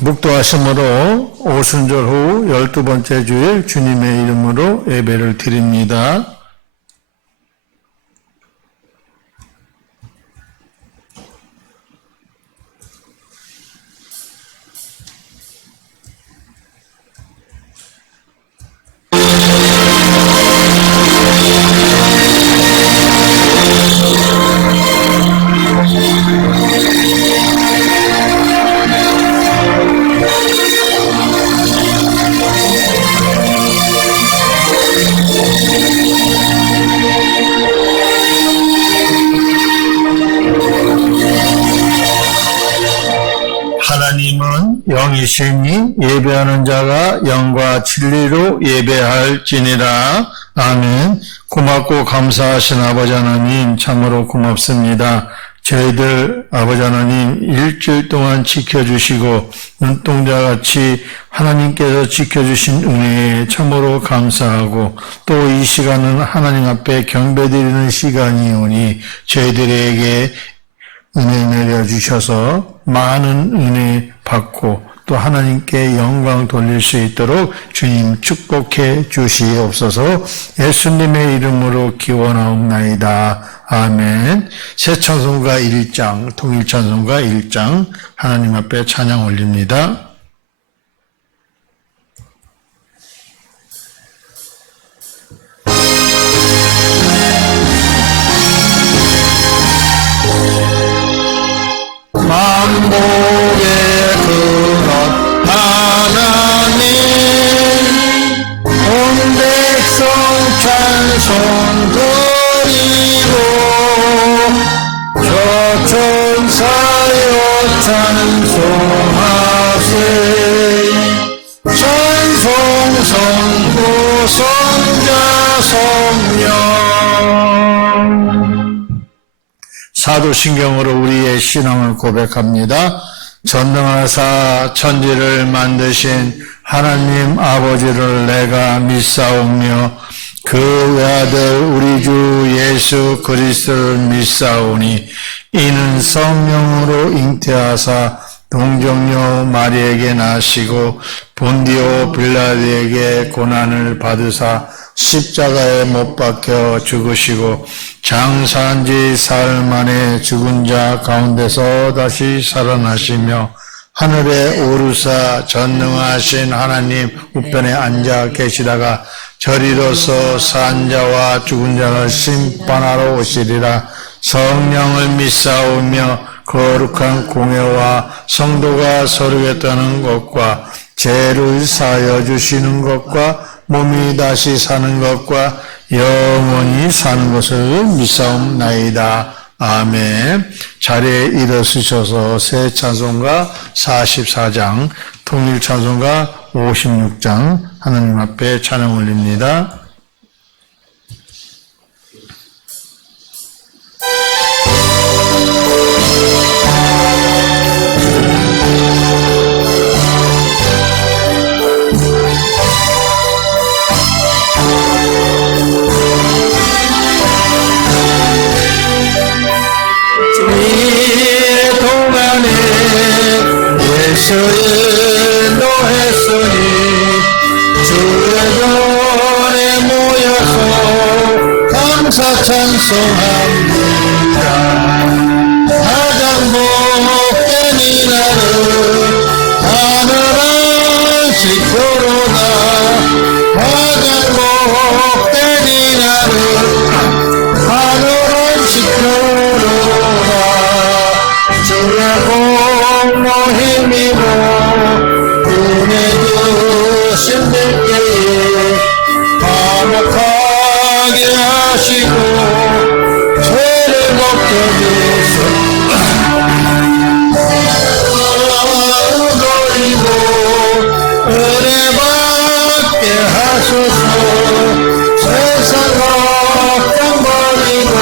묵도하심으로 오순절 후 12번째 주일 주님의 이름으로 예배를 드립니다. 하나님은 영이시니 예배하는 자가 영과 진리로 예배할지니라. 아멘. 고맙고 감사하신 아버지 하나님 참으로 고맙습니다. 저희들 아버지 하나님 일주일 동안 지켜주시고 눈동자같이 하나님께서 지켜주신 은혜에 참으로 감사하고 또 이 시간은 하나님 앞에 경배드리는 시간이오니 저희들에게 은혜 내려주셔서 많은 은혜 받고 또 하나님께 영광 돌릴 수 있도록 주님 축복해 주시옵소서. 예수님의 이름으로 기원하옵나이다. 아멘. 새 찬송가 1장, 통일 찬송가 1장 하나님 앞에 찬양 올립니다. 만복의 근원 하나님 온 백성 찬송 드리고 저천사여 찬송하세 찬송 성부 성자 성령. 사도신경으로 우리의 신앙을 고백합니다. 전능하사 천지를 만드신 하나님 아버지를 내가 믿사오며 그 외아들 우리 주 예수 그리스도를 믿사오니 이는 성령으로 잉태하사 동정녀 마리에게 나시고 본디오 빌라드에게 고난을 받으사 십자가에 못 박혀 죽으시고 장사한 지 사흘 만에 죽은 자 가운데서 다시 살아나시며 하늘에 오르사 전능하신 하나님 우편에 앉아 계시다가 저리로서 산 자와 죽은 자를 심판하러 오시리라. 성령을 믿사오며 거룩한 공회와 성도가 서로 떠는 것과 죄를 사하여 주시는 것과 몸이 다시 사는 것과 영원히 사는 것을 믿사옵나이다. 아멘. 자리에 일어서셔서 새 찬송가 44장, 통일 찬송가 56장 하나님 앞에 찬양 올립니다. 예수의 노했으니 주의 전에 모여서 감사 찬송합니다. 가장 복된 이날은 하늘은 지표로다. 가장 복된 이날은 하늘은 지표로다. 주의 공로 힘입어 눈에 드신 때에 화목하게 하시고 죄를 벗겨주소 돌리고 은혜 받게 하소서. 세상 걱정 버리고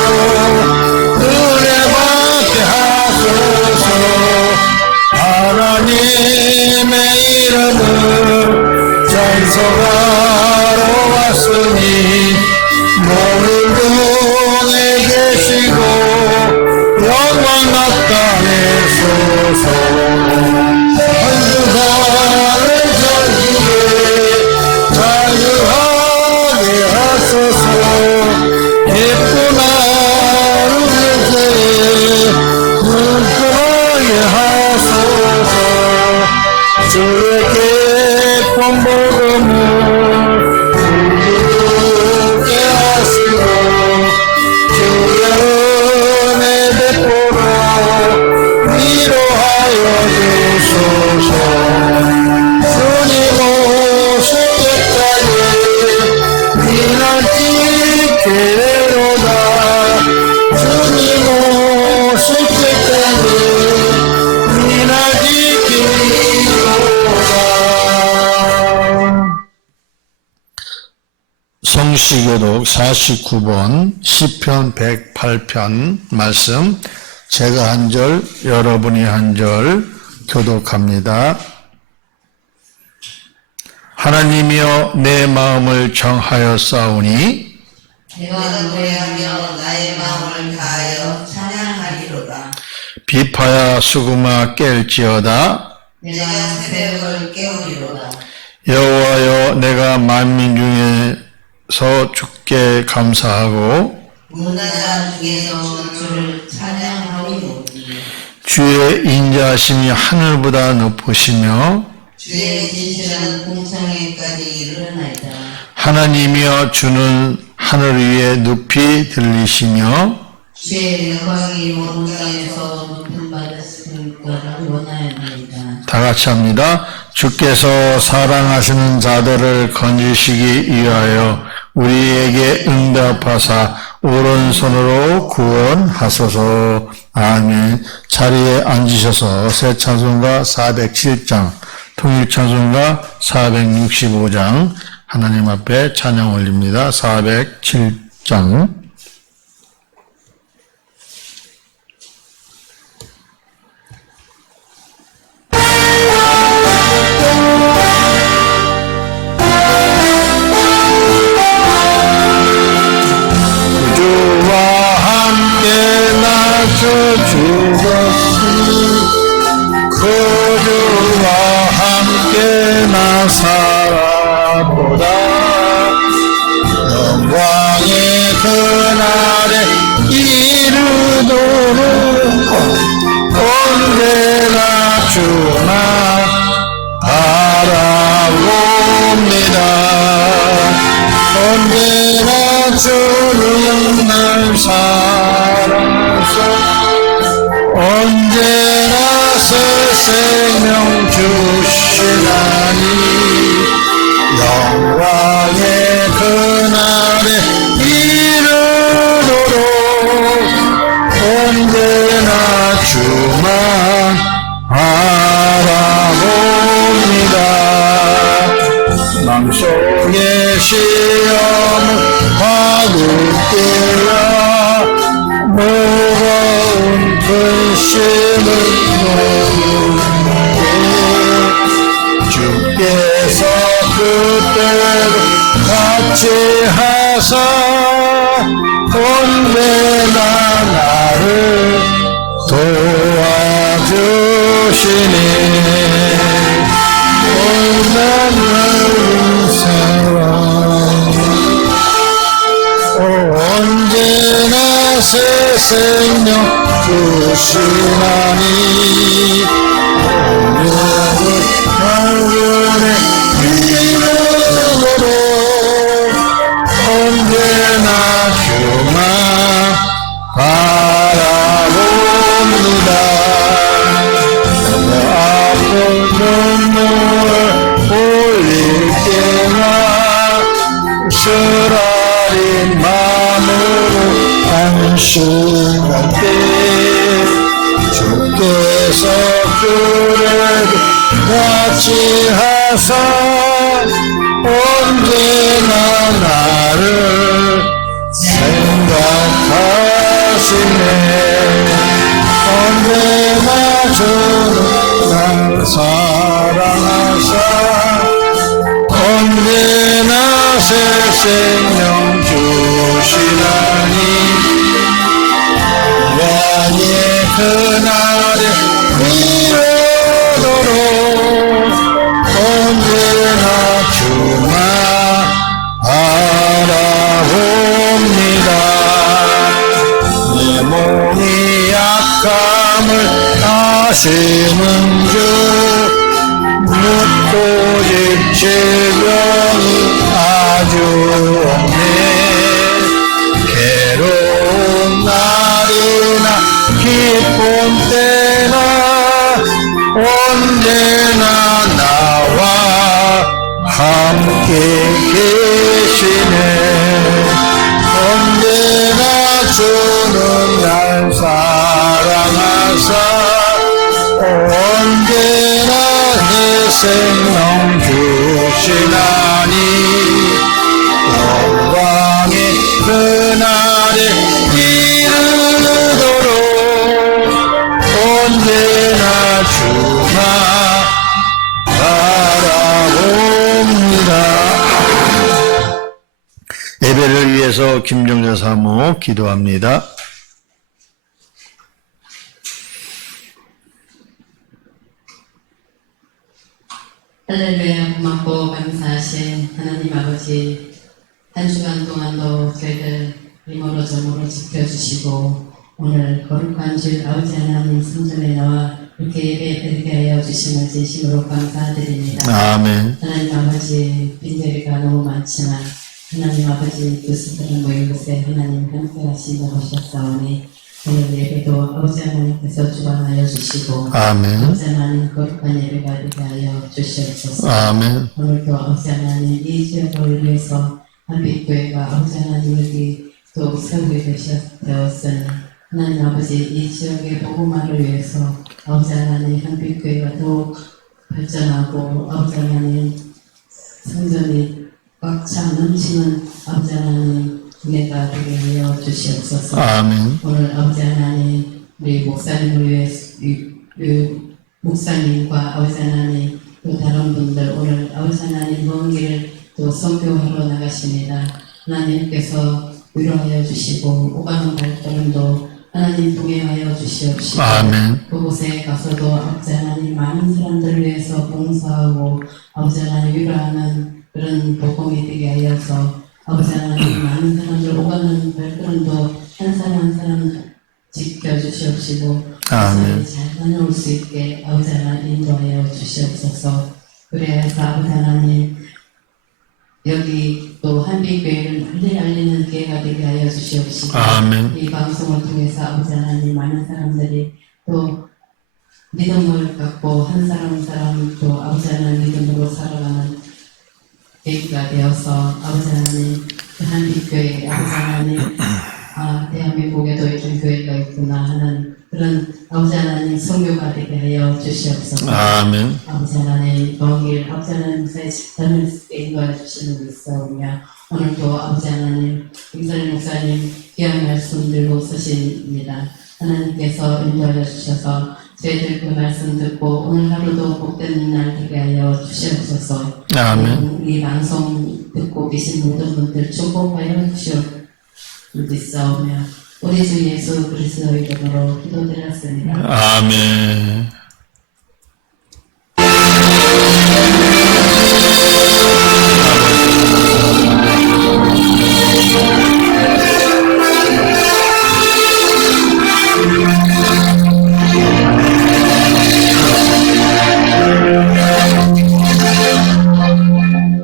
은혜 받게 하소서. 하나님의 이름을 찬송하러 왔으니 모든 중에 계시고 영광 나타내소서. 한주간 눈뜨게 하소서. 주에게 권복음을 부르게 하시고 주의 은혜 베풀어 위로하여 주소서. 주님 오실 때까지 니날 지키리로다. 주님 오실 때까지 니날 지키리로다. 성시교독 49번 시편 108편 말씀, 제가 한 절 여러분이 한 절 교독합니다. 하나님이여 내 마음을 정하였사오니 내가 노래하며 나의 마음을 다하여 찬양하리로다. 비파야 수금아 깰지어다. 내가 새벽을 깨우리로다. 여호와여 내가 만민 중에서 주께 감사하고 문화자 중에서 주를 찬양하리로다. 주의 인자하심이 하늘보다 높으시며 주의 진실한 공창에까지 이르나이다. 하나님이여 주는 하늘 위에 높이 들리시며 주의 영광이 온 땅에서 높임 받았을 거를 원하옵나이다. 다 같이 합니다. 주께서 사랑하시는 자들을 건지시기 위하여 우리에게 응답하사 오른손으로 구원하소서. 아멘. 자리에 앉으셔서 새 찬송가 407장, 통일 찬송가 465장 하나님 앞에 찬양 올립니다. 407장. 죽었으니 그주와 함께 나 살아보다. 영광의 그날에 이르도록 언제나 주나 바라봅니다. 언제나 주는 날 사랑하소. 언제나 새 생명 주시나니 영광의 그날에 이르도록 언제나 주만 바라봅니다. 맘속의 시험을 받을 때야 무거운 근심을 놓는데 주께서 그때를 같이 하사 언제나 나를 도와주시니 언제나 새 생명 주시나니 오늘은 하늘에 이르도록 언제나 주만 바라봅니다. 아픈 눈물을 흘릴 때나 쓰라린 마음으로 안심할 때 주께서 그래도 같이 하사 언제나 나를 생각하시네. 언제나 주는 날 사랑하사 언제나 새 생명 주시나니 영광의 그날에 이르도록 언제나 주만 바라봅니다. 내 몸이 약한 사람을 하시는 주 묻고직 질병이 아주 없네 괴로운 날이나 기쁜 때나 언제나 나와 함께 계시네 언제나 주는 날 사랑하사 언제나 희생명 주시나니 영광의 그날에 이르도록 언제나 주나 바라봅니다. 예배를 위해서 김정자 사모 기도합니다. 할렐루야 고맙고 감사하신 하나님 아버지 한 주간 동안도 저희들 이모로 저모로 지켜주시고 오늘 거룩한 주 아버지 하나님 성전에 나와 이렇게 예배 드리게 하여 주심을 진심으로 감사드립니다. 아멘. 하나님 아버지 빈자리가 너무 많지만 하나님 아버지 교수들은 모인 곳에 하나님 함께 하신다고 하셨사오니 오늘 예배도 아버지 하나님께서 주관하여 주시고 아멘. 아버지 하나님 거룩한 예배가 되게 하여 주시옵소서. 아멘. 오늘도 아버지 하나님 이 지역을 위해서 한빛교회가 아버지 하나님 여기 또 세우게 되었으니 하나님 아버지 이 지역의 복음화를 위해서 아버지 하나님 한빛교회가 더욱 발전하고 아버지 하나님 성전이 꽉 차 넘치는 아버지 하나님 은혜가 되게 하여 주시옵소서. 아멘. 오늘 아버지 하나님 우리 목사님을 위해서 목사님과 아버지 하나님 또 다른 분들 오늘 아버지 하나님 먼 길을 또 선교하러 나가십니다. 하나님께서 위로하여 주시고 오가는 발걸음도 하나님 동행하여 주시옵시고 아멘. 그곳에 가서도 아버지 하나님 많은 사람들을 위해서 봉사하고 아버지 하나님 위로하는 그런 복음이 되게 하여서 아버지 하나님 많은 사람들 오가는 발걸음도 한 사람 한 사람 지켜주시옵시고 아멘. 잘 다녀올 수 있게 아버지 하나님 인도하여 주시옵소서. 그래서 아버지 하나님 여기 또 한빛교회를 널리 알리는 기회가 되게 하여 주시옵시고 아멘. 이 방송을 통해서 아버지 하나님 많은 사람들이 또 믿음을 갖고 한 사람 한 사람 또 아버지 하나님 믿음으로 살아가는 계기가 되어서 아버지 하나님 그 한빛교회 아버지 하나님 대한민국에도 이런 교회가 있구나 하는 그런 아버지 하나님 성교가 되게 하여 주시옵소서. 아멘. 아버지 하나님 거길 아버지 하나님의 집단을 쓰게 인도해 주시는 있사오며 오늘도 아버지 하나님 김선희 목사님 귀한 말씀 들고 서십니다. 하나님께서 인도해 주셔서 저희들 그 말씀 듣고 오늘 하루도 복된 날 되게 하여 주시옵소서. 아멘. 이 방송 듣고 계신 모든 분들 축복하여 주시옵소서. 우리 주 예수 그리스도의 이름으로 기도드렸습니다. 아멘.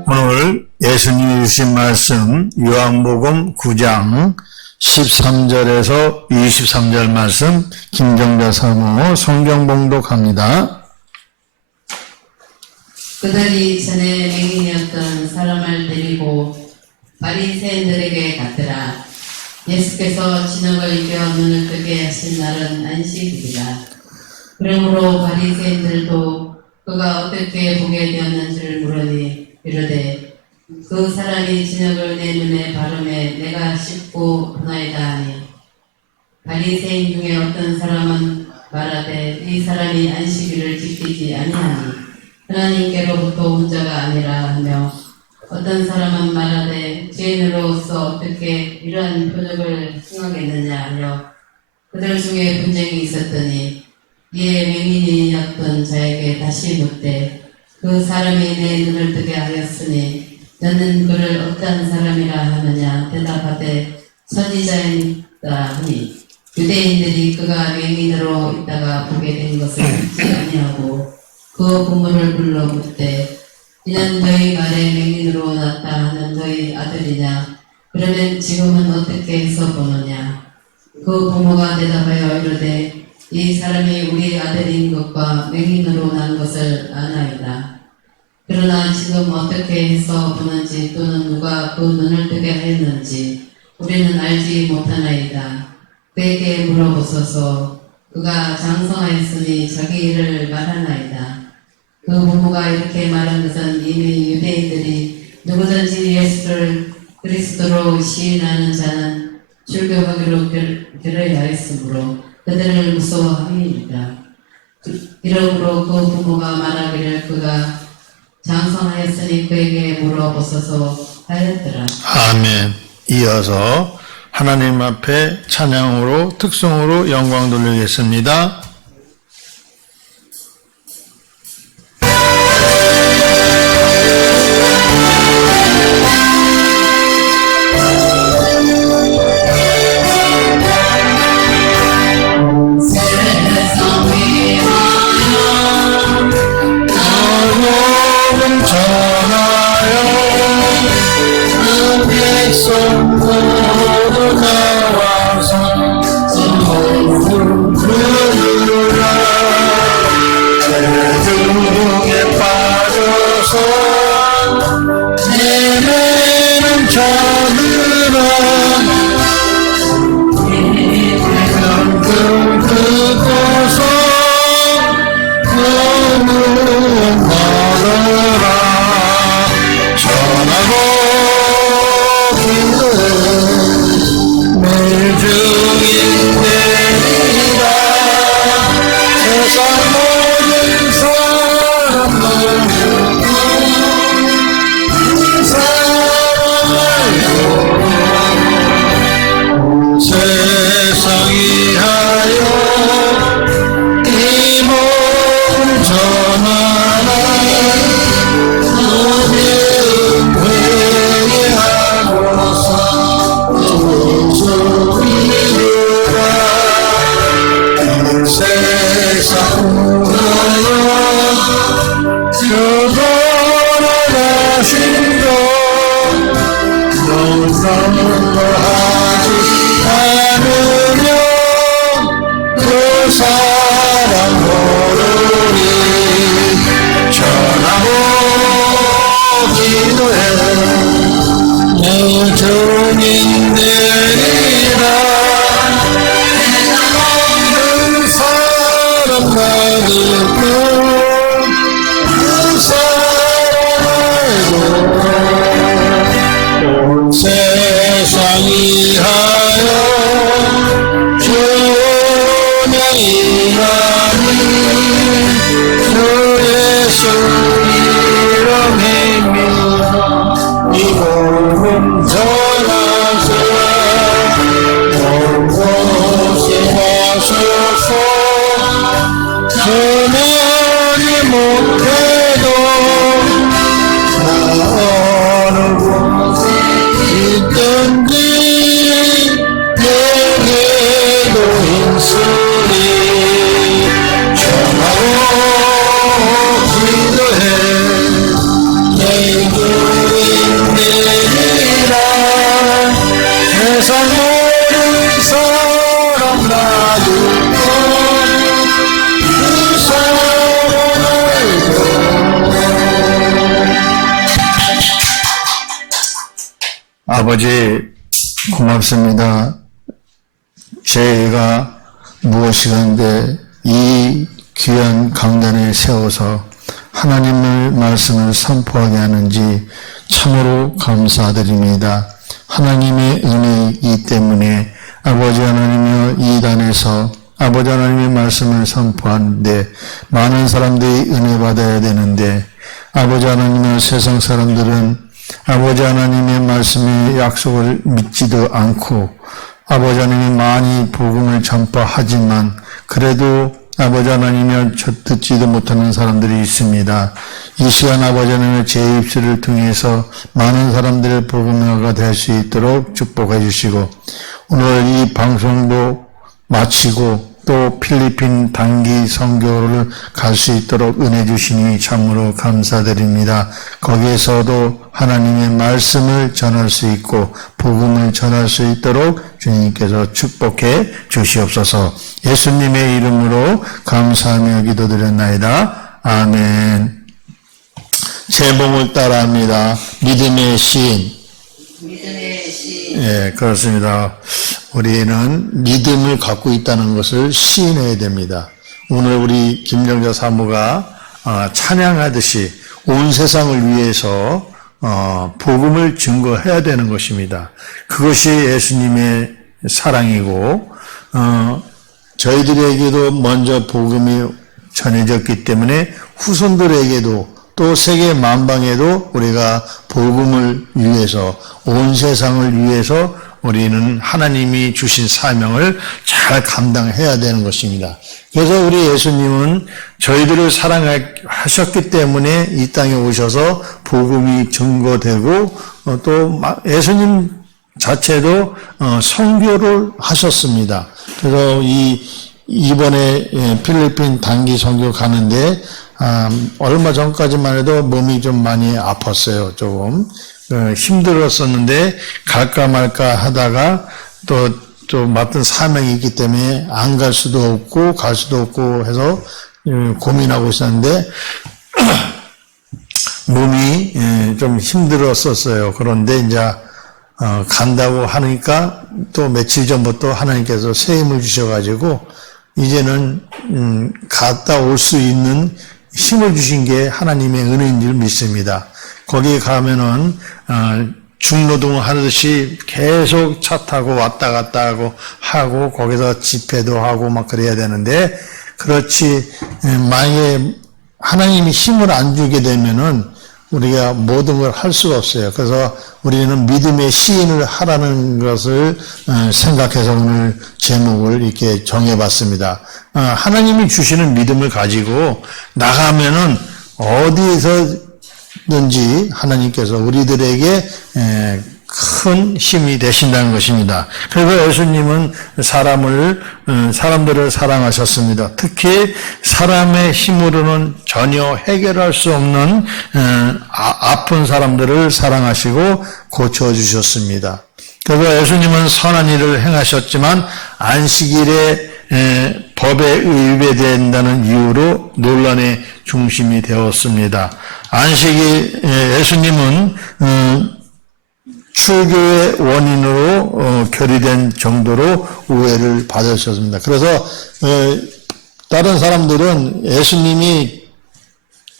오늘 예수님이 주신 말씀 요한복음 9장 13절에서 23절 말씀 김정자 사모 성경 봉독합니다. 그들이 전에 맹인이었던 사람을 데리고 바리새인들에게 갔더라. 예수께서 진흙을 이겨 눈을 뜨게 하신 날은 안식일이라. 그러므로 바리새인들도 그가 어떻게 보게 되었는지를 물으니 이르되 그 사람이 진흙을 내 눈에 바르매 내가 씹고 보나이다 하니 바리새인 중에 어떤 사람은 말하되 이 사람이 안식일을 지키지 아니하니 하나님께로부터 온 자가 아니라 하며 어떤 사람은 말하되 죄인으로서 어떻게 이러한 표적을 행하겠느냐 하며 그들 중에 분쟁이 있었더니 이에 맹인이었던 자에게 다시 묻되 그 사람이 내 눈을 뜨게 하였으니 너는 그를 어떠한 사람이라 하느냐 대답하되 선지자이다 하니 유대인들이 그가 맹인으로 있다가 보게 된 것을 믿지 아니하고 그 부모를 불러 묻되 이는 너희 말에 맹인으로 났다 하는 너희 아들이냐? 그러면 지금은 어떻게 해서 보느냐? 그 부모가 대답하여 이르되 이 사람이 우리 아들인 것과 맹인으로 난 것을 아나이다. 그러나 지금 어떻게 해서 보는지 또는 누가 그 눈을 뜨게 하였는지 우리는 알지 못하나이다. 그에게 물어보소서. 그가 장성하였으니 자기 일을 말하나이다. 그 부모가 이렇게 말한 것은 이미 유대인들이 누구든지 예수를 그리스도로 시인하는 자는 출교하기로 결의하여 했으므로 그들을 무서워함이니라. 이러므로 그 부모가 말하기를 그가 장성하였으니 그에게 물어보소서 하였더라. 아멘. 이어서 하나님 앞에 찬양으로 특성으로 영광 돌리겠습니다. 아버지 고맙습니다. 죄가 무엇이건데 이 귀한 강단에 세워서 하나님의 말씀을 선포하게 하는지 참으로 감사드립니다. 하나님의 은혜이기 때문에 아버지 하나님이여 이 단에서 아버지 하나님의 말씀을 선포하는데 많은 사람들이 은혜 받아야 되는데 아버지 하나님이여 세상 사람들은 아버지 하나님의 말씀의 약속을 믿지도 않고 아버지 하나님이 많이 복음을 전파하지만 그래도 아버지 하나님을 듣지도 못하는 사람들이 있습니다. 이 시간 아버지 하나님의 제 입술을 통해서 많은 사람들의 복음화가 될 수 있도록 축복해 주시고 오늘 이 방송도 마치고 또 필리핀 단기 선교를 갈 수 있도록 은혜 주시니 참으로 감사드립니다. 거기에서도 하나님의 말씀을 전할 수 있고 복음을 전할 수 있도록 주님께서 축복해 주시옵소서. 예수님의 이름으로 감사하며 기도드렸나이다. 아멘. 제목을 따라합니다. 믿음의 시인. 믿음의 시. 예, 그렇습니다. 우리는 믿음을 갖고 있다는 것을 시인해야 됩니다. 오늘 우리 김정자 사모가 찬양하듯이 온 세상을 위해서 복음을 증거해야 되는 것입니다. 그것이 예수님의 사랑이고 저희들에게도 먼저 복음이 전해졌기 때문에 후손들에게도 또 세계 만방에도 우리가 복음을 위해서 온 세상을 위해서 우리는 하나님이 주신 사명을 잘 감당해야 되는 것입니다. 그래서 우리 예수님은 저희들을 사랑하셨기 때문에 이 땅에 오셔서 복음이 증거되고 또 예수님 자체도 선교를 하셨습니다. 그래서 이번에 필리핀 단기 선교 가는데 얼마 전까지만 해도 몸이 좀 많이 아팠어요. 조금 힘들었었는데 갈까 말까 하다가 또 맡은 사명이 있기 때문에 안 갈 수도 없고 갈 수도 없고 해서 고민하고 있었는데 몸이 좀 힘들었었어요. 그런데 이제 간다고 하니까 또 며칠 전부터 하나님께서 새 힘을 주셔가지고 이제는 갔다 올 수 있는 힘을 주신 게 하나님의 은혜인 줄 믿습니다. 거기에 가면은 중노동 하듯이 계속 차 타고 왔다 갔다 하고 거기서 집회도 하고 막 그래야 되는데 그렇지 만약에 하나님이 힘을 안 주게 되면은 우리가 모든 걸 할 수가 없어요. 그래서 우리는 믿음의 시인을 하라는 것을 생각해서 오늘 제목을 이렇게 정해봤습니다. 하나님이 주시는 믿음을 가지고 나가면은 어디에서든지 하나님께서 우리들에게 큰 힘이 되신다는 것입니다. 그래서 예수님은 사람들을 사랑하셨습니다. 특히 사람의 힘으로는 전혀 해결할 수 없는 아픈 사람들을 사랑하시고 고쳐주셨습니다. 그래서 예수님은 선한 일을 행하셨지만 안식일에 법에 의배된다는 이유로 논란의 중심이 되었습니다. 안식일 예수님은 출교의 원인으로 결의된 정도로 오해를 받으셨습니다. 그래서 다른 사람들은 예수님이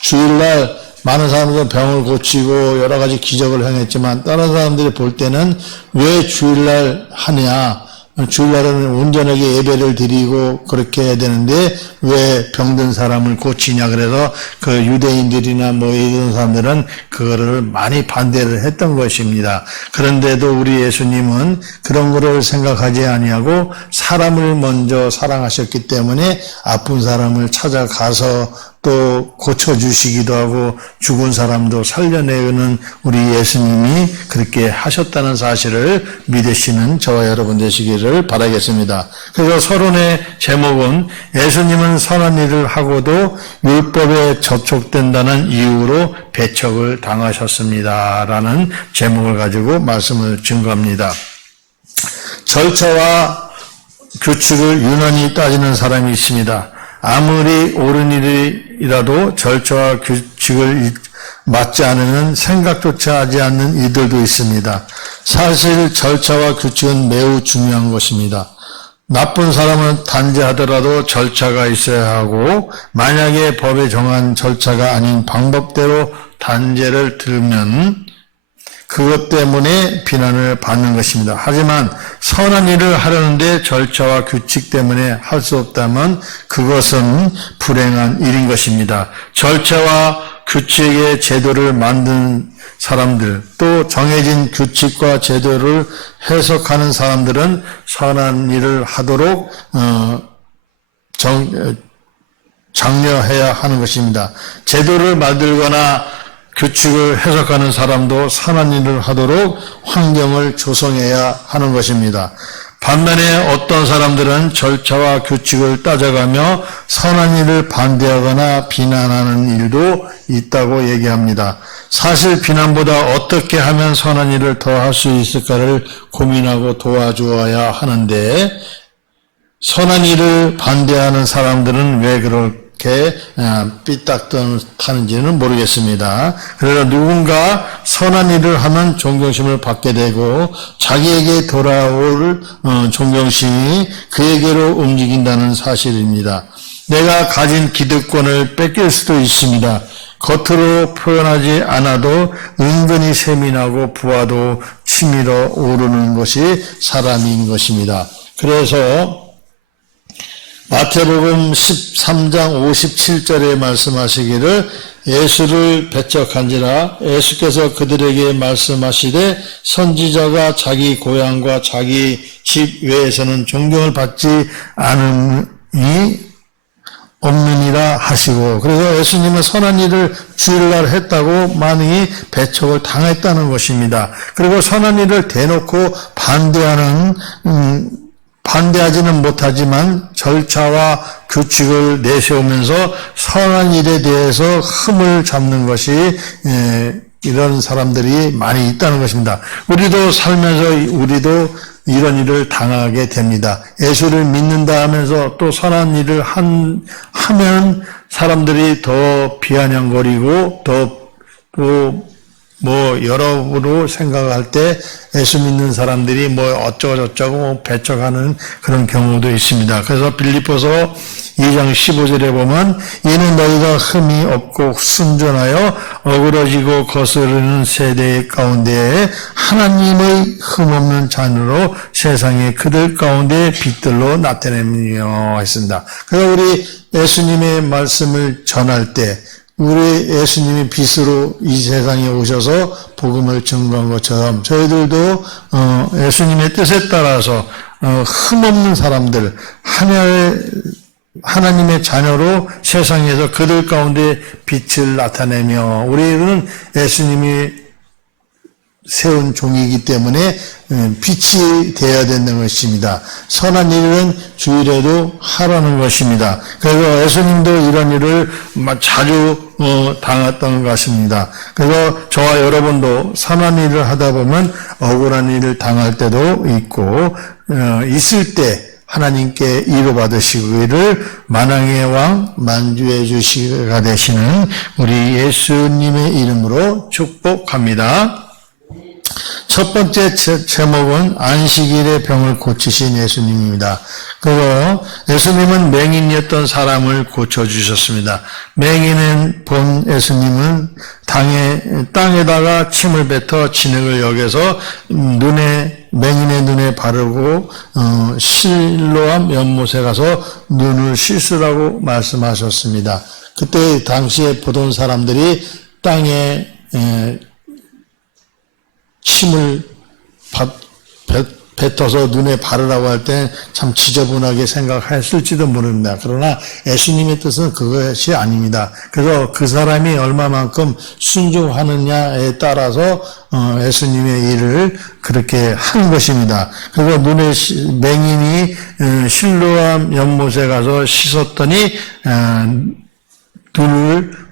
주일날 많은 사람들 병을 고치고 여러 가지 기적을 행했지만 다른 사람들이 볼 때는 왜 주일날 하냐? 주일날은 온전하게 예배를 드리고 그렇게 해야 되는데 왜 병든 사람을 고치냐. 그래서 그 유대인들이나 뭐 이런 사람들은 그거를 많이 반대를 했던 것입니다. 그런데도 우리 예수님은 그런 거를 생각하지 아니하고 사람을 먼저 사랑하셨기 때문에 아픈 사람을 찾아가서 또 고쳐주시기도 하고 죽은 사람도 살려내는 우리 예수님이 그렇게 하셨다는 사실을 믿으시는 저와 여러분 되시기를 바라겠습니다. 그래서 서론의 제목은 예수님은 선한 일을 하고도 율법에 저촉된다는 이유로 배척을 당하셨습니다. 라는 제목을 가지고 말씀을 증거합니다. 절차와 규칙을 유난히 따지는 사람이 있습니다. 아무리 옳은 일이라도 절차와 규칙을 맞지 않으면 생각조차 하지 않는 이들도 있습니다. 사실 절차와 규칙은 매우 중요한 것입니다. 나쁜 사람은 단죄하더라도 절차가 있어야 하고 만약에 법에 정한 절차가 아닌 방법대로 단죄를 들면 그것 때문에 비난을 받는 것입니다. 하지만 선한 일을 하려는데 절차와 규칙 때문에 할 수 없다면 그것은 불행한 일인 것입니다. 절차와 규칙의 제도를 만든 사람들, 또 정해진 규칙과 제도를 해석하는 사람들은 선한 일을 하도록 장려해야 하는 것입니다. 제도를 만들거나 규칙을 해석하는 사람도 선한 일을 하도록 환경을 조성해야 하는 것입니다. 반면에 어떤 사람들은 절차와 규칙을 따져가며 선한 일을 반대하거나 비난하는 일도 있다고 얘기합니다. 사실 비난보다 어떻게 하면 선한 일을 더 할 수 있을까를 고민하고 도와주어야 하는데, 선한 일을 반대하는 사람들은 왜 그렇게 삐딱하는지는 모르겠습니다. 그래서 누군가 선한 일을 하면 존경심을 받게 되고 자기에게 돌아올 존경심이 그에게로 움직인다는 사실입니다. 내가 가진 기득권을 뺏길 수도 있습니다. 겉으로 표현하지 않아도 은근히 세민하고 부하도 치밀어 오르는 것이 사람인 것입니다. 그래서 마태복음 13장 57절에 말씀하시기를 예수를 배척한지라 예수께서 그들에게 말씀하시되 선지자가 자기 고향과 자기 집 외에서는 존경을 받지 않음이 없느니라 하시고, 그래서 예수님은 선한 일을 주일날 했다고 많이 배척을 당했다는 것입니다. 그리고 선한 일을 대놓고 반대하지는 못하지만 절차와 규칙을 내세우면서 선한 일에 대해서 흠을 잡는 것이 이런 사람들이 많이 있다는 것입니다. 우리도 살면서 우리도 이런 일을 당하게 됩니다. 예수를 믿는다 하면서 또 선한 일을 하면 사람들이 더 비아냥거리고 여러분으로 생각할 때 예수 믿는 사람들이 어쩌고저쩌고 배척하는 그런 경우도 있습니다. 그래서 빌립보서 2장 15절에 보면 이는 너희가 흠이 없고 순전하여 어그러지고 거스르는 세대 가운데에 하나님의 흠없는 자녀로 세상에 그들 가운데 빛들로 나타내며 했습니다. 그래서 우리 예수님의 말씀을 전할 때 우리 예수님이 빛으로 이 세상에 오셔서 복음을 증거한 것처럼 저희들도 예수님의 뜻에 따라서 흠없는 사람들, 하나님의 자녀로 세상에서 그들 가운데 빛을 나타내며, 우리는 예수님이 세운 종이기 때문에 빛이 되어야 되는 것입니다. 선한 일은 주일에도 하라는 것입니다. 그래서 예수님도 이런 일을 자주 당했던 것입니다. 그래서 저와 여러분도 선한 일을 하다 보면 억울한 일을 당할 때도 있고, 있을 때 하나님께 위로받으시기를 만왕의 왕 만주의 주시가 되시는 우리 예수님의 이름으로 축복합니다. 첫 번째 제목은 안식일의 병을 고치신 예수님입니다. 그리고 예수님은 맹인이었던 사람을 고쳐주셨습니다. 맹인은 본 예수님은 땅에다가 침을 뱉어 진흙을 여겨서 맹인의 눈에 바르고 실로암 연못에 가서 눈을 씻으라고 말씀하셨습니다. 그때 당시에 보던 사람들이 땅에 침을 뱉어서 눈에 바르라고 할 때 참 지저분하게 생각했을지도 모릅니다. 그러나 예수님의 뜻은 그것이 아닙니다. 그래서 그 사람이 얼마만큼 순종하느냐에 따라서 예수님의 일을 그렇게 한 것입니다. 그래서 맹인이 실로암 연못에 가서 씻었더니 눈을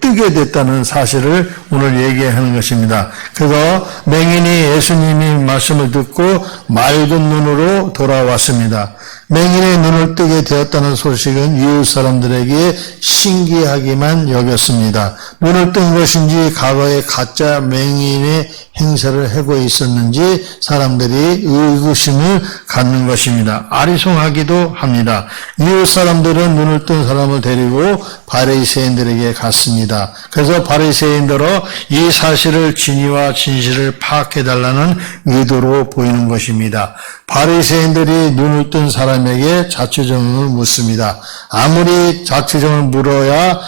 뜨게 됐다는 사실을 오늘 얘기하는 것입니다. 그래서 맹인이 예수님의 말씀을 듣고 맑은 눈으로 돌아왔습니다. 맹인의 눈을 뜨게 되었다는 소식은 이웃 사람들에게 신기하기만 여겼습니다. 눈을 뜬 것인지 과거에 가짜 맹인의 행세를 하고 있었는지 사람들이 의구심을 갖는 것입니다. 아리송하기도 합니다. 이웃 사람들은 눈을 뜬 사람을 데리고 바리새인들에게 갔습니다. 그래서 바리새인들은 이 사실을 진위와 진실을 파악해달라는 의도로 보이는 것입니다. 바리새인들이 눈을 뜬 사람에게 자초정을 묻습니다. 아무리 자초정을 물어야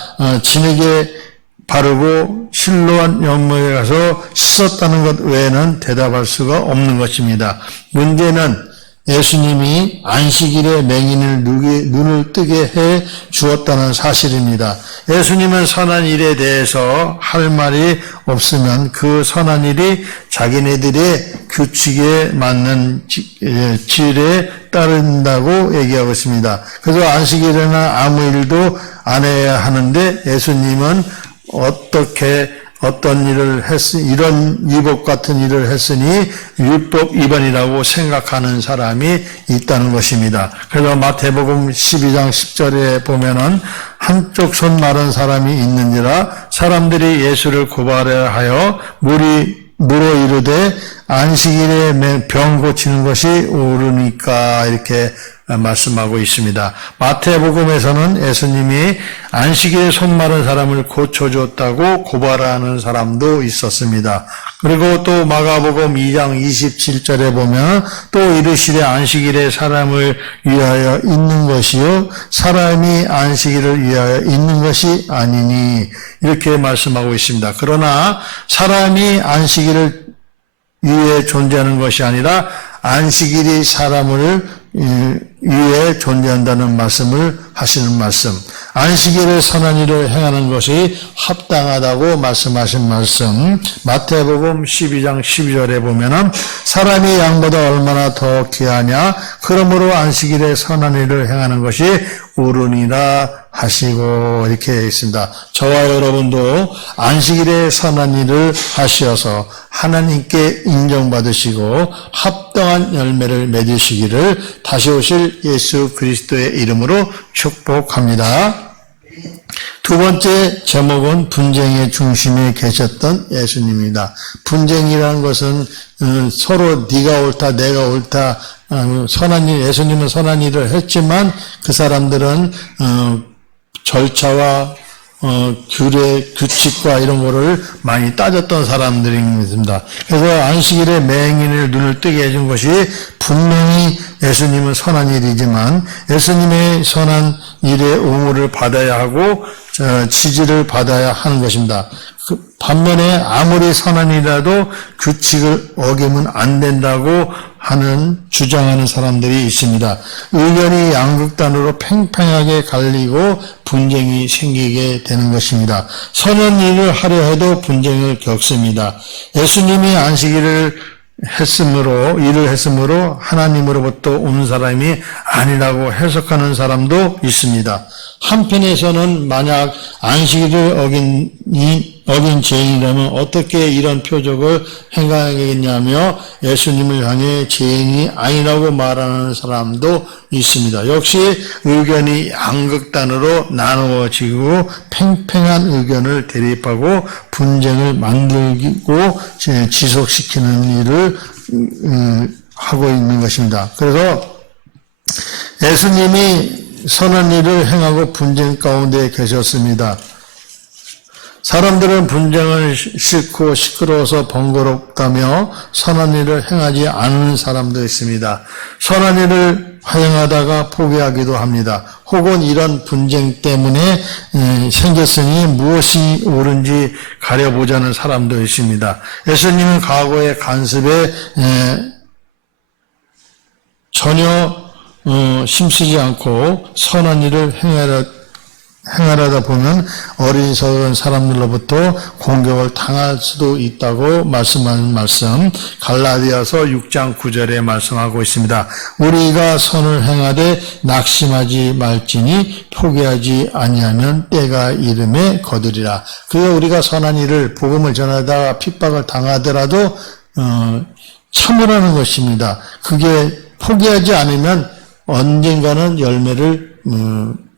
진흙에 바르고 실로암 연못에 가서 씻었다는 것 외에는 대답할 수가 없는 것입니다. 문제는 예수님이 안식일에 맹인을 눈을 뜨게 해 주었다는 사실입니다. 예수님은 선한 일에 대해서 할 말이 없으면 그 선한 일이 자기네들의 규칙에 맞는 질에 따른다고 얘기하고 있습니다. 그래서 안식일에는 아무 일도 안 해야 하는데 예수님은 어떤 일을 이런 위법 같은 일을 했으니 율법 위반이라고 생각하는 사람이 있다는 것입니다. 그래서 마태복음 12장 10절에 보면은 한쪽 손 마른 사람이 있는지라 사람들이 예수를 고발하여 하여 물어 이르되 안식일에 병 고치는 것이 옳으니까 이렇게 말씀하고 있습니다. 마태복음에서는 예수님이 안식일에 손 마른 사람을 고쳐줬다고 고발하는 사람도 있었습니다. 그리고 또 마가복음 2장 27절에 보면 또 이르시되 안식일에 사람을 위하여 있는 것이요 사람이 안식일을 위하여 있는 것이 아니니 이렇게 말씀하고 있습니다. 그러나 사람이 안식일을 위해 존재하는 것이 아니라 안식일이 사람을 위해 존재한다는 말씀을 하시는 말씀. 안식일에 선한 일을 행하는 것이 합당하다고 말씀하신 말씀. 마태복음 12장 12절에 보면은 사람이 양보다 얼마나 더 귀하냐. 그러므로 안식일에 선한 일을 행하는 것이 옳으니라 하시고 이렇게 있습니다. 저와 여러분도 안식일에 선한 일을 하시어서 하나님께 인정받으시고 합당한 열매를 맺으시기를 다시 오실 예수 그리스도의 이름으로 축복합니다. 두 번째 제목은 분쟁의 중심에 계셨던 예수님입니다. 분쟁이라는 것은 서로 네가 옳다 내가 옳다 선한 일, 예수님은 선한 일을 했지만 그 사람들은 절차와 규칙과 이런 거를 많이 따졌던 사람들입니다. 그래서 안식일에 맹인을 눈을 뜨게 해준 것이 분명히 예수님은 선한 일이지만 예수님의 선한 일의 의무를 받아야 하고 지지를 받아야 하는 것입니다. 반면에 아무리 선한 일이라도 규칙을 어기면 안 된다고 주장하는 사람들이 있습니다. 의견이 양극단으로 팽팽하게 갈리고 분쟁이 생기게 되는 것입니다. 선한 일을 하려 해도 분쟁을 겪습니다. 예수님이 안식일을 일을 했으므로 하나님으로부터 온 사람이 아니라고 해석하는 사람도 있습니다. 한편에서는 만약 안식일을 어긴 죄인이라면 어떻게 이런 표적을 행하겠냐며 예수님을 향해 죄인이 아니라고 말하는 사람도 있습니다. 역시 의견이 양극단으로 나누어지고 팽팽한 의견을 대립하고 분쟁을 만들고 지속시키는 일을 하고 있는 것입니다. 그래서 예수님이 선한 일을 행하고 분쟁 가운데 계셨습니다. 사람들은 분쟁을 싫고 시끄러워서 번거롭다며 선한 일을 행하지 않는 사람도 있습니다. 선한 일을 행하다가 포기하기도 합니다. 혹은 이런 분쟁 때문에 생겼으니 무엇이 옳은지 가려보자는 사람도 있습니다. 예수님은 과거의 간섭에 전혀 힘쓰지 않고 선한 일을 행하려다 보면 어리석은 사람들로부터 공격을 당할 수도 있다고 말씀하는 말씀 갈라디아서 6장 9절에 말씀하고 있습니다. 우리가 선을 행하되 낙심하지 말지니 포기하지 아니하면 때가 이름에 거두리라. 그래서 우리가 선한 일을 복음을 전하다가 핍박을 당하더라도 참으라는 것입니다. 그게 포기하지 않으면 언젠가는 열매를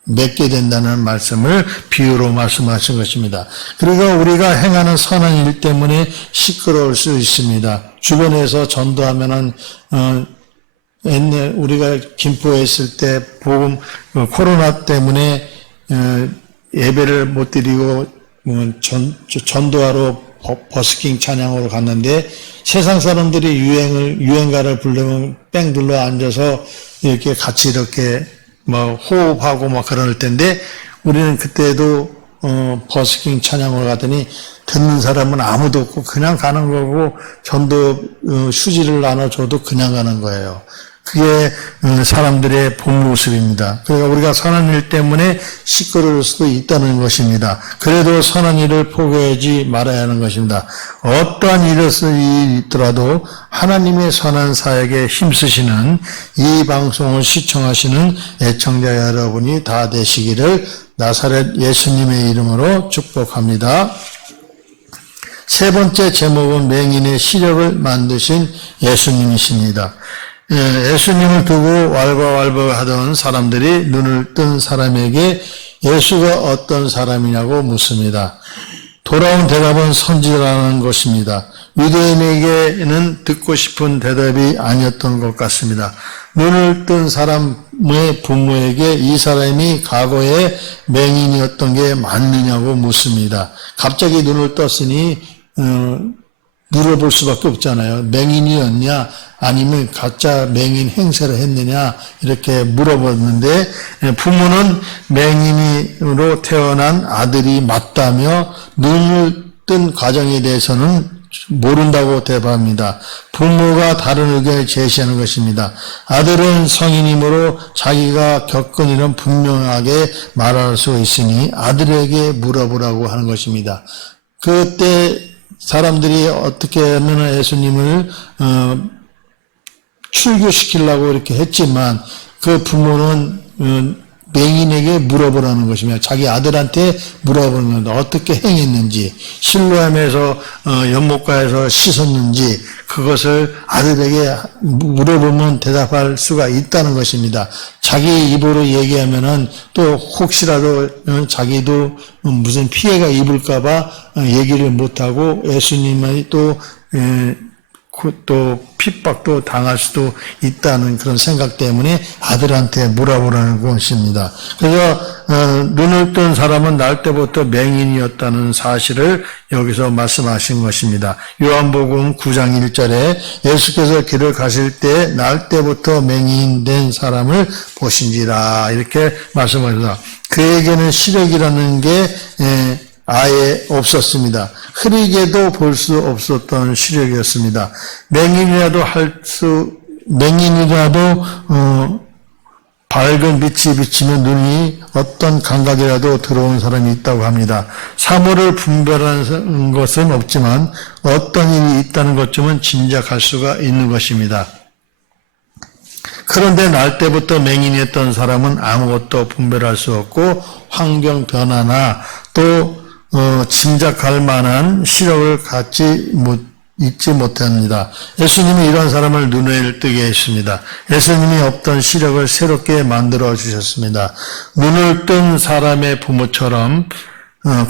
맺게 된다는 말씀을 비유로 말씀하신 것입니다. 그리고 우리가 행하는 선한 일 때문에 시끄러울 수 있습니다. 주변에서 전도하면은 옛날 우리가 김포에 있을 때 복음 코로나 때문에 예배를 못 드리고 전도하러 버스킹 찬양으로 갔는데 세상 사람들이 유행가를 부르면 뺑 둘러 앉아서 이렇게 같이 이렇게 호흡하고 그럴 텐데 우리는 그때도 버스킹 찬양을 가더니 듣는 사람은 아무도 없고 그냥 가는 거고 전도 휴지를 나눠줘도 그냥 가는 거예요. 그게 사람들의 본 모습입니다. 그러니까 우리가 선한 일 때문에 시끄러울 수도 있다는 것입니다. 그래도 선한 일을 포기하지 말아야 하는 것입니다. 어떠한 일이 있더라도 하나님의 선한 사역에 힘쓰시는 이 방송을 시청하시는 애청자 여러분이 다 되시기를 나사렛 예수님의 이름으로 축복합니다. 세 번째 제목은 맹인의 시력을 만드신 예수님이십니다. 예수님을 두고 왈가왈부하던 사람들이 눈을 뜬 사람에게 예수가 어떤 사람이냐고 묻습니다. 돌아온 대답은 선지자라는 것입니다. 유대인에게는 듣고 싶은 대답이 아니었던 것 같습니다. 눈을 뜬 사람의 부모에게 이 사람이 과거에 맹인이었던 게 맞느냐고 묻습니다. 갑자기 눈을 떴으니 물어볼 수밖에 없잖아요. 맹인이었냐 아니면 가짜 맹인 행세를 했느냐 이렇게 물어봤는데 부모는 맹인으로 태어난 아들이 맞다며 눈을 뜬 과정에 대해서는 모른다고 대답합니다. 부모가 다른 의견을 제시하는 것입니다. 아들은 성인이므로 자기가 겪은 일은 분명하게 말할 수 있으니 아들에게 물어보라고 하는 것입니다. 그때 사람들이 어떻게 하면 예수님을 출교시키려고 이렇게 했지만 그 부모는 맹인에게 물어보라는 것이며 자기 아들한테 물어보는 건데 어떻게 행했는지 실로암에서 연못가에서 씻었는지 그것을 아들에게 물어보면 대답할 수가 있다는 것입니다. 자기 입으로 얘기하면은 또 혹시라도 자기도 무슨 피해가 입을까봐 얘기를 못하고 예수님이 또 핍박도 당할 수도 있다는 그런 생각 때문에 아들한테 물어보라는 것입니다. 그래서 눈을 뜬 사람은 날 때부터 맹인이었다는 사실을 여기서 말씀하신 것입니다. 요한복음 9장 1절에 예수께서 길을 가실 때 날 때부터 맹인된 사람을 보신지라 이렇게 말씀하셨습니다. 그에게는 시력이라는 게 아예 없었습니다. 흐리게도 볼 수 없었던 시력이었습니다. 맹인이라도 밝은 빛이 비치면 눈이 어떤 감각이라도 들어오는 사람이 있다고 합니다. 사물을 분별하는 것은 없지만 어떤 일이 있다는 것쯤은 짐작할 수가 있는 것입니다. 그런데 날 때부터 맹인이었던 사람은 아무것도 분별할 수 없고 환경 변화나 또 짐작할 만한 시력을 잊지 못합니다. 예수님이 이런 사람을 눈을 뜨게 했습니다. 예수님이 없던 시력을 새롭게 만들어 주셨습니다. 눈을 뜬 사람의 부모처럼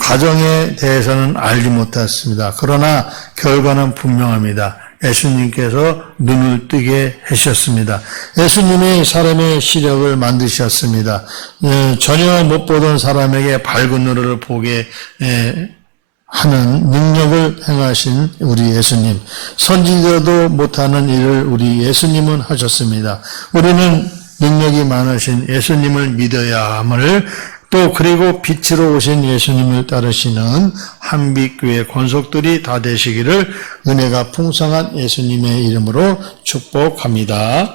과정에 대해서는 알지 못했습니다. 그러나 결과는 분명합니다. 예수님께서 눈을 뜨게 하셨습니다. 예수님이 사람의 시력을 만드셨습니다. 전혀 못 보던 사람에게 밝은 눈을 보게 하는 능력을 행하신 우리 예수님. 선지자도 못하는 일을 우리 예수님은 하셨습니다. 우리는 능력이 많으신 예수님을 믿어야 함을 또 그리고 빛으로 오신 예수님을 따르시는 한빛교회 권속들이 다 되시기를 은혜가 풍성한 예수님의 이름으로 축복합니다.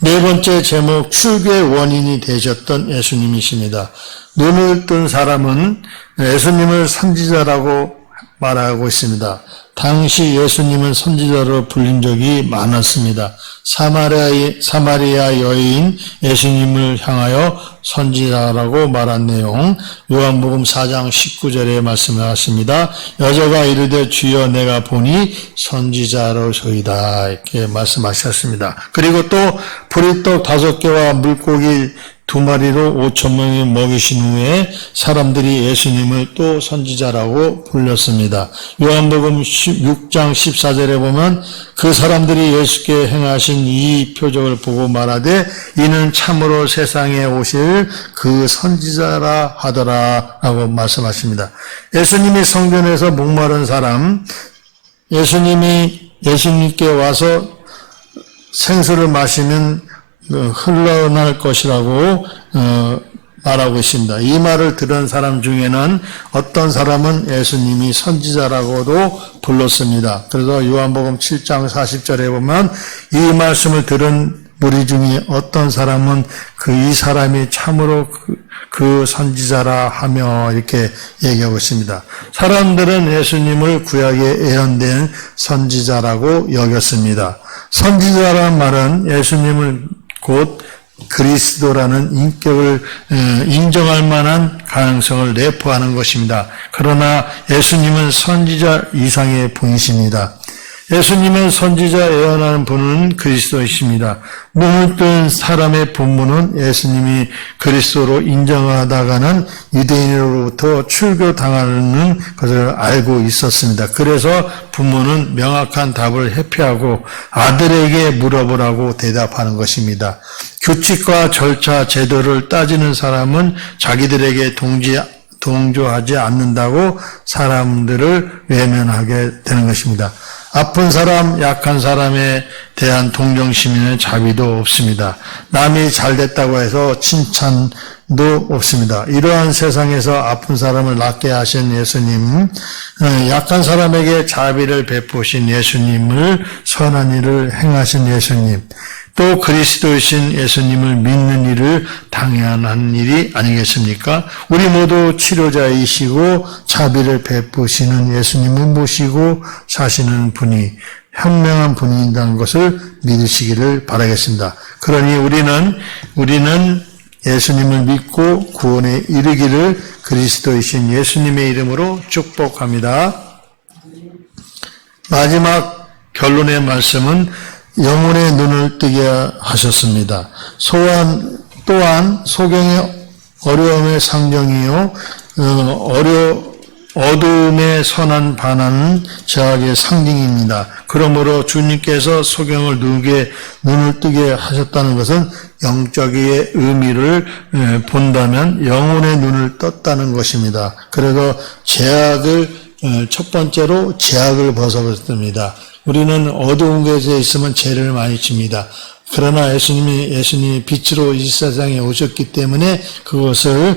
네 번째 제목, 출교의 원인이 되셨던 예수님이십니다. 눈을 뜬 사람은 예수님을 선지자라고 말하고 있습니다. 당시 예수님은 선지자로 불린 적이 많았습니다. 사마리아 여인 예수님을 향하여 선지자라고 말한 내용 요한복음 4장 19절에 말씀하십니다. 여자가 이르되 주여 내가 보니 선지자로소이다 이렇게 말씀하셨습니다. 그리고 또 보리떡 5개와 물고기 2마리로 5,000명이 먹이신 후에 사람들이 예수님을 또 선지자라고 불렀습니다. 요한복음 6장 14절에 보면 그 사람들이 예수께 행하신 이 표적을 보고 말하되 이는 참으로 세상에 오실 그 선지자라 하더라 라고 말씀하십니다. 예수님이 성전에서 목마른 사람, 예수님께 와서 생수를 마시면 흘러날 것이라고 말하고 있습니다. 이 말을 들은 사람 중에는 어떤 사람은 예수님이 선지자라고도 불렀습니다. 그래서 요한복음 7장 40절에 보면 이 말씀을 들은 무리 중에 어떤 사람은 이 사람이 참으로 그 선지자라 하며 이렇게 얘기하고 있습니다. 사람들은 예수님을 구약에 예언된 선지자라고 여겼습니다. 선지자라는 말은 예수님을 곧 그리스도라는 인격을 인정할 만한 가능성을 내포하는 것입니다. 그러나 예수님은 선지자 이상의 분이십니다. 예수님은 선지자 예언하는 분은 그리스도이십니다. 눈을 뜬 사람의 본문은 예수님이 그리스도로 인정하다가는 유대인으로부터 출교당하는 것을 알고 있었습니다. 그래서 부모는 명확한 답을 회피하고 아들에게 물어보라고 대답하는 것입니다. 규칙과 절차, 제도를 따지는 사람은 자기들에게 동조하지 않는다고 사람들을 외면하게 되는 것입니다. 아픈 사람, 약한 사람에 대한 동정심에는 자비도 없습니다. 남이 잘됐다고 해서 칭찬도 없습니다. 이러한 세상에서 아픈 사람을 낫게 하신 예수님, 약한 사람에게 자비를 베푸신 예수님을 선한 일을 행하신 예수님, 또 그리스도이신 예수님을 믿는 일을 당연한 일이 아니겠습니까? 우리 모두 치료자이시고 자비를 베푸시는 예수님을 모시고 사시는 분이 현명한 분이라는 것을 믿으시기를 바라겠습니다. 그러니 우리는 예수님을 믿고 구원에 이르기를 그리스도이신 예수님의 이름으로 축복합니다. 마지막 결론의 말씀은 영혼의 눈을 뜨게 하셨습니다. 또한 소경의 어려움의 상정이요 어두움의 선한 반하는 제약의 상징입니다. 그러므로 주님께서 소경을 눈을 뜨게 하셨다는 것은 영적의 의미를 본다면 영혼의 눈을 떴다는 것입니다. 그래서 첫 번째로 제약을 벗어버렸습니다. 우리는 어두운 곳에 있으면 죄를 많이 집니다. 그러나 예수님이 빛으로 이 세상에 오셨기 때문에 그것을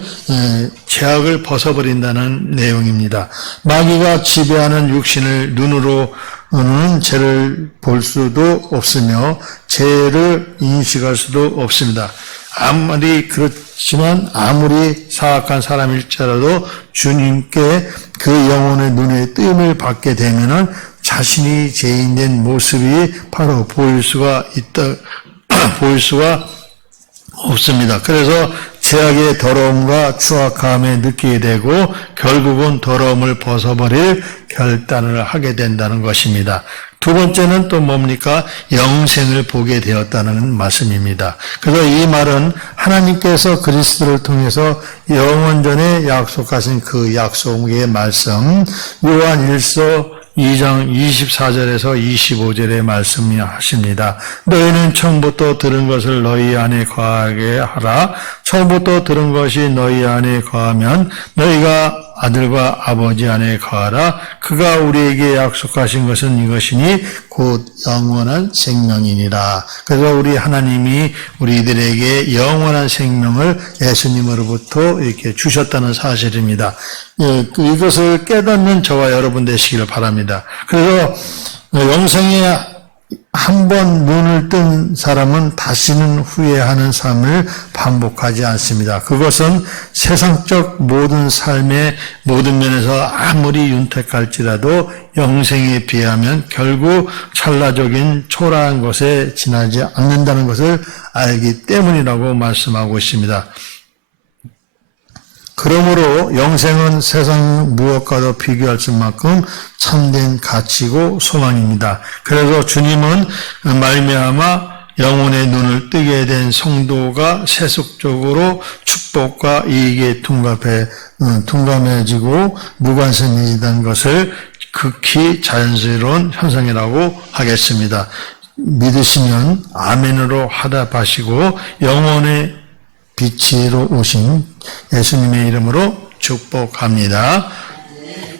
죄악을 벗어버린다는 내용입니다. 마귀가 지배하는 육신을 눈으로는 죄를 볼 수도 없으며 죄를 인식할 수도 없습니다. 아무리 사악한 사람일지라도 주님께 그 영혼의 눈의 뜸을 받게 되면은 자신이 죄인된 모습이 바로 보일 수가 없습니다. 그래서 죄악의 더러움과 추악함에 느끼게 되고 결국은 더러움을 벗어버릴 결단을 하게 된다는 것입니다. 두 번째는 또 뭡니까? 영생을 보게 되었다는 말씀입니다. 그래서 이 말은 하나님께서 그리스도를 통해서 영원전에 약속하신 그 약속의 말씀, 요한 1서 2장 24절에서 25절의 말씀이 하십니다. 너희는 처음부터 들은 것을 너희 안에 거하게 하라. 처음부터 들은 것이 너희 안에 거하면 너희가 아들과 아버지 안에 거하라. 그가 우리에게 약속하신 것은 이것이니 곧 영원한 생명이니라. 그래서 우리 하나님이 우리들에게 영원한 생명을 예수님으로부터 이렇게 주셨다는 사실입니다. 이것을 깨닫는 저와 여러분 되시기를 바랍니다. 그래서 영생에 한 번 눈을 뜬 사람은 다시는 후회하는 삶을 반복하지 않습니다. 그것은 세상적 모든 삶의 모든 면에서 아무리 윤택할지라도 영생에 비하면 결국 찰나적인 초라한 것에 지나지 않는다는 것을 알기 때문이라고 말씀하고 있습니다. 그러므로 영생은 세상 무엇과도 비교할 수 만큼 참된 가치고 소망입니다. 그래서 주님은 말미암아 영혼의 눈을 뜨게 된 성도가 세속적으로 축복과 이익에 둔감해지고 무관심해지는 것을 극히 자연스러운 현상이라고 하겠습니다. 믿으시면 아멘으로 화답하시고 영혼의 빛으로 오신 예수님의 이름으로 축복합니다.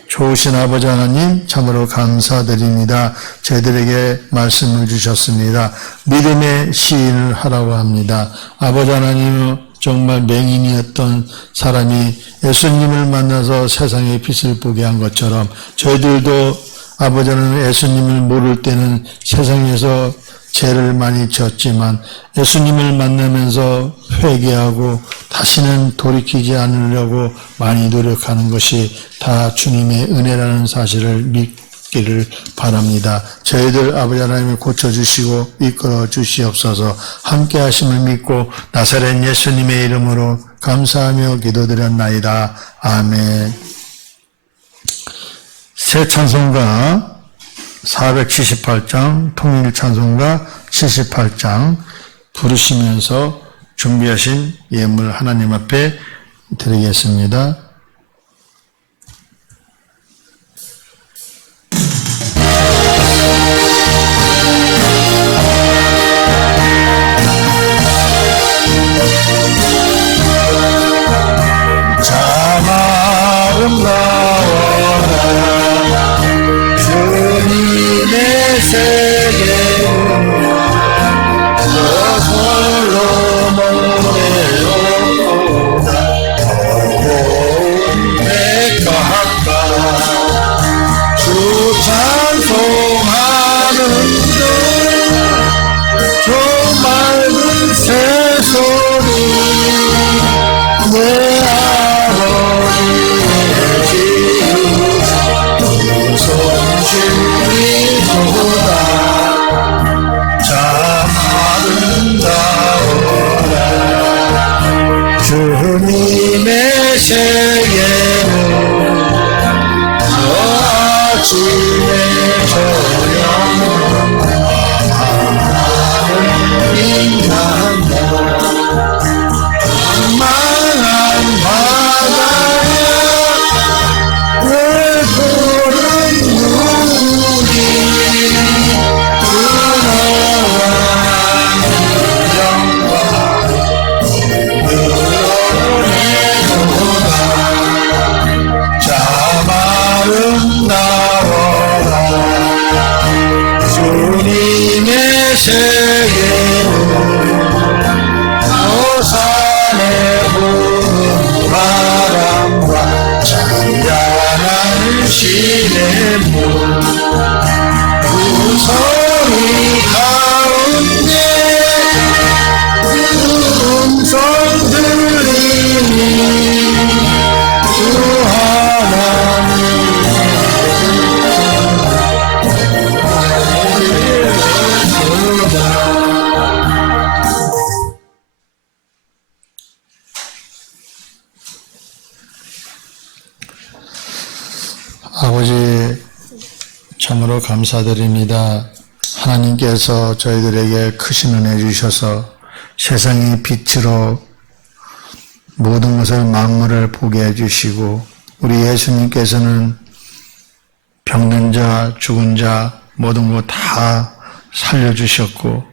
좋으신 아버지 하나님 참으로 감사드립니다. 저희들에게 말씀을 주셨습니다. 믿음의 시인을 하라고 합니다. 아버지 하나님 정말 맹인이었던 사람이 예수님을 만나서 세상의 빛을 보게 한 것처럼 저희들도 아버지 하나님 예수님을 모를 때는 세상에서 죄를 많이 지었지만 예수님을 만나면서 회개하고 다시는 돌이키지 않으려고 많이 노력하는 것이 다 주님의 은혜라는 사실을 믿기를 바랍니다. 저희들 아버지 하나님을 고쳐주시고 이끌어 주시옵소서. 함께 하심을 믿고 나사렛 예수님의 이름으로 감사하며 기도드렸나이다. 아멘. 새 찬송가 478장, 통일 찬송가 78장 부르시면서 준비하신 예물 하나님 앞에 드리겠습니다. 주님의 세계는 아침에 저녁 하나는 빛난다. 만만한 바다에 왜 푸른 누구니 세계는 오산에 부는 바람과 찬란한 시냇물 그 소리 가운데 그 음성 들리니 주 하나님 아버지 참으로 감사드립니다. 하나님께서 저희들에게 크신 은혜 주셔서 세상의 빛으로 모든 것을 만물을 보게 해주시고 우리 예수님께서는 병든 자, 죽은 자 모든 것 다 살려주셨고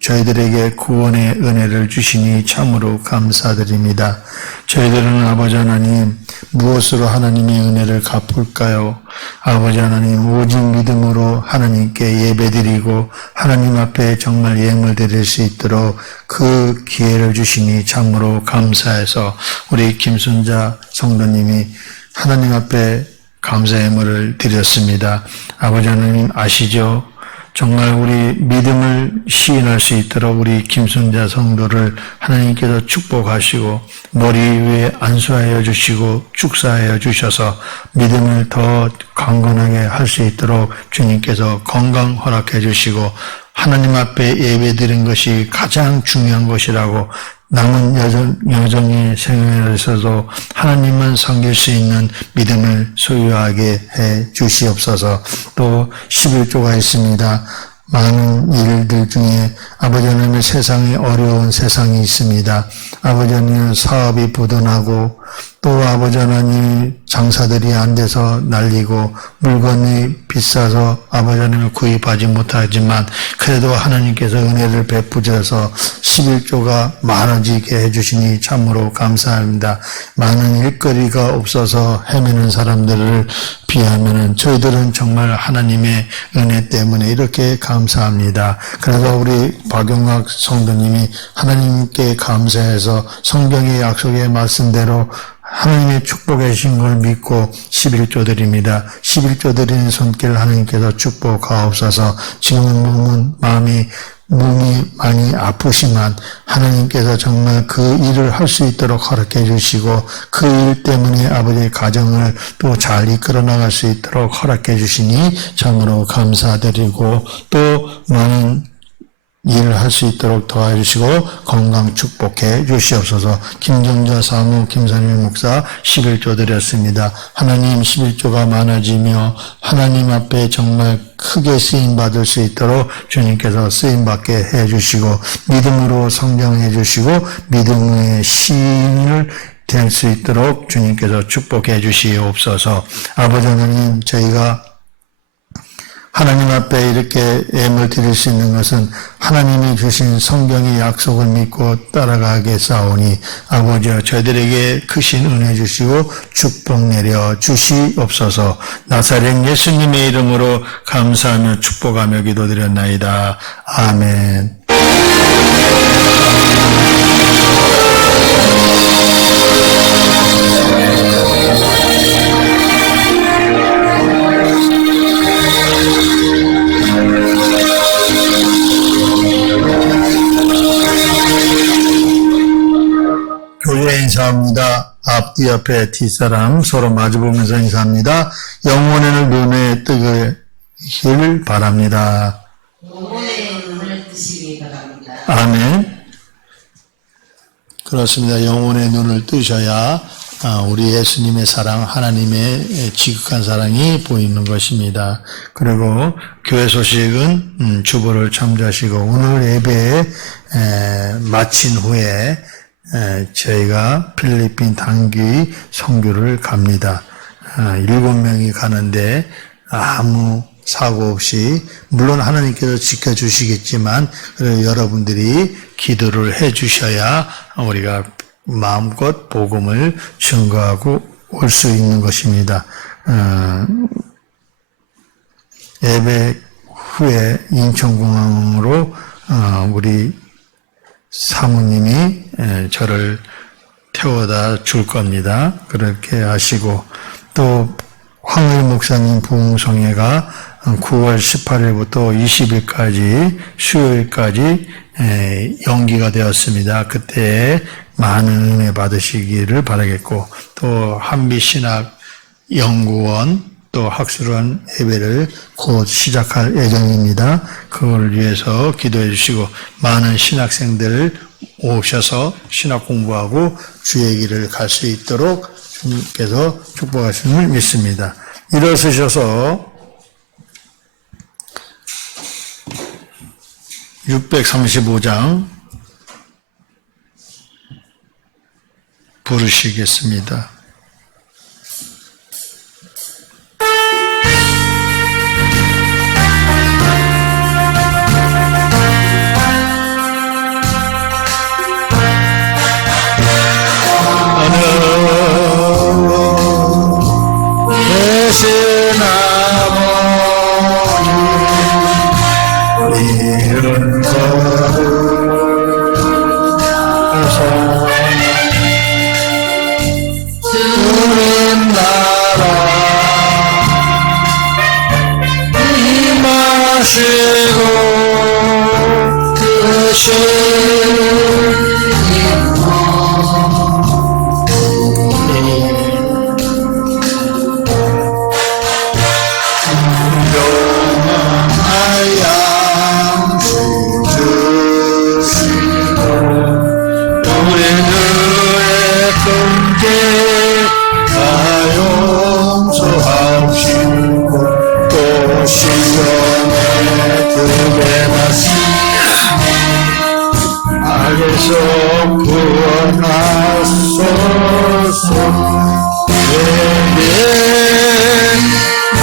저희들에게 구원의 은혜를 주시니 참으로 감사드립니다. 저희들은 아버지 하나님 무엇으로 하나님의 은혜를 갚을까요? 아버지 하나님 오직 믿음으로 하나님께 예배드리고 하나님 앞에 정말 예물 드릴 수 있도록 그 기회를 주시니 참으로 감사해서 우리 김순자 성도님이 하나님 앞에 감사 예물을 드렸습니다. 아버지 하나님 아시죠? 정말 우리 믿음을 시인할 수 있도록 우리 김순자 성도를 하나님께서 축복하시고 머리 위에 안수하여 주시고 축사하여 주셔서 믿음을 더 강건하게 할 수 있도록 주님께서 건강 허락해 주시고 하나님 앞에 예배드린 것이 가장 중요한 것이라고 남은 여정의 생활에 있어서 하나님만 섬길 수 있는 믿음을 소유하게 해 주시옵소서. 또 11조가 있습니다. 많은 일들 중에 아버지 하나님의 세상에 어려운 세상이 있습니다. 아버지 하나님 사업이 부도나고 또 아버지 하나님 장사들이 안 돼서 날리고 물건이 비싸서 아버지 하나님을 구입하지 못하지만 그래도 하나님께서 은혜를 베푸셔서 11조가 많아지게 해주시니 참으로 감사합니다. 많은 일거리가 없어서 헤매는 사람들을 비하면은 저희들은 정말 하나님의 은혜 때문에 이렇게 감사합니다. 그래서 우리 박용학 성도님이 하나님께 감사해서 성경의 약속의 말씀대로 하나님의 축복해 주신 걸 믿고 11조 드립니다. 11조 드리는 손길 하나님께서 축복하옵소서. 지금은 몸이 많이 아프지만 하나님께서 정말 그 일을 할 수 있도록 허락해 주시고 그 일 때문에 아버지의 가정을 또 잘 이끌어 나갈 수 있도록 허락해 주시니 참으로 감사드리고 또 많은 일을 할 수 있도록 도와주시고 건강 축복해 주시옵소서. 김정자 사무 김선일 목사 11조 드렸습니다. 하나님 11조가 많아지며 하나님 앞에 정말 크게 쓰임받을 수 있도록 주님께서 쓰임받게 해주시고 믿음으로 성장해 주시고 믿음의 시인을 될 수 있도록 주님께서 축복해 주시옵소서. 아버지 하나님 저희가 하나님 앞에 이렇게 예물 드릴 수 있는 것은 하나님이 주신 성경의 약속을 믿고 따라가게 싸우니 아버지여 저희들에게 크신 은혜 주시고 축복 내려 주시옵소서. 나사렛 예수님의 이름으로 감사하며 축복하며 기도드렸나이다. 아멘. 교회 인사합니다. 앞뒤 옆에 뒷사람 서로 마주보면서 인사합니다. 영혼의 눈에 뜨길 바랍니다. 영혼의 눈을 뜨시기 바랍니다. 아멘. 그렇습니다. 영혼의 눈을 뜨셔야 우리 예수님의 사랑, 하나님의 지극한 사랑이 보이는 것입니다. 그리고 교회 소식은 주보를 참조하시고 오늘 예배에 마친 후에 저희가 필리핀 단기 선교를 갑니다. 7명이 가는데 아무 사고 없이 물론 하나님께서 지켜주시겠지만 여러분들이 기도를 해주셔야 우리가 마음껏 복음을 증거하고 올 수 있는 것입니다. 예배 후에 인천공항으로 우리 사모님이 저를 태워다 줄 겁니다. 그렇게 하시고 또 황일 목사님 부흥성회가 9월 18일부터 20일까지 수요일까지 연기가 되었습니다. 그때 많은 은혜 받으시기를 바라겠고 또 한미신학연구원 또 학술원 예배를 곧 시작할 예정입니다. 그걸 위해서 기도해 주시고 많은 신학생들 오셔서 신학 공부하고 주의 길을 갈 수 있도록 주님께서 축복하심을 믿습니다. 일어서셔서 635장 부르시겠습니다.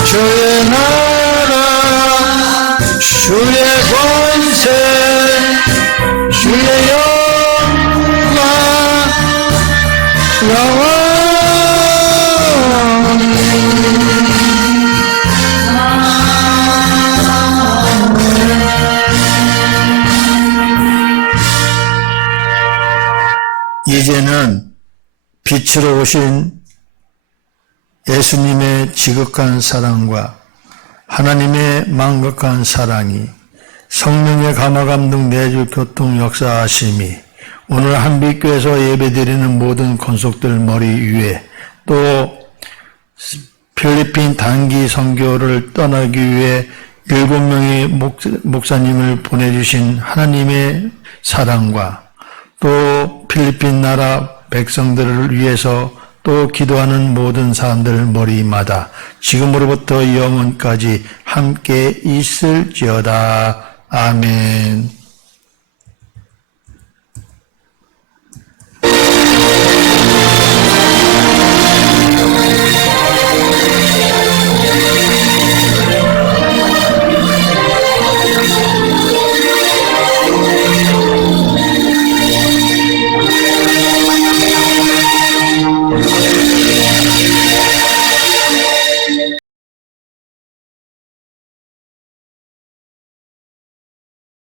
주의 나라 주의 권세 주의 영광 영원히 이제는 빛으로 오신 예수님의 지극한 사랑과 하나님의 망극한 사랑이 성령의 감화감동 내주 교통 역사하심이 오늘 한빛교회에서 예배드리는 모든 권속들 머리 위에 또 필리핀 단기 선교를 떠나기 위해 7명의 목사님을 보내주신 하나님의 사랑과 또 필리핀 나라 백성들을 위해서 또 기도하는 모든 사람들 머리마다 지금으로부터 영원까지 함께 있을지어다. 아멘.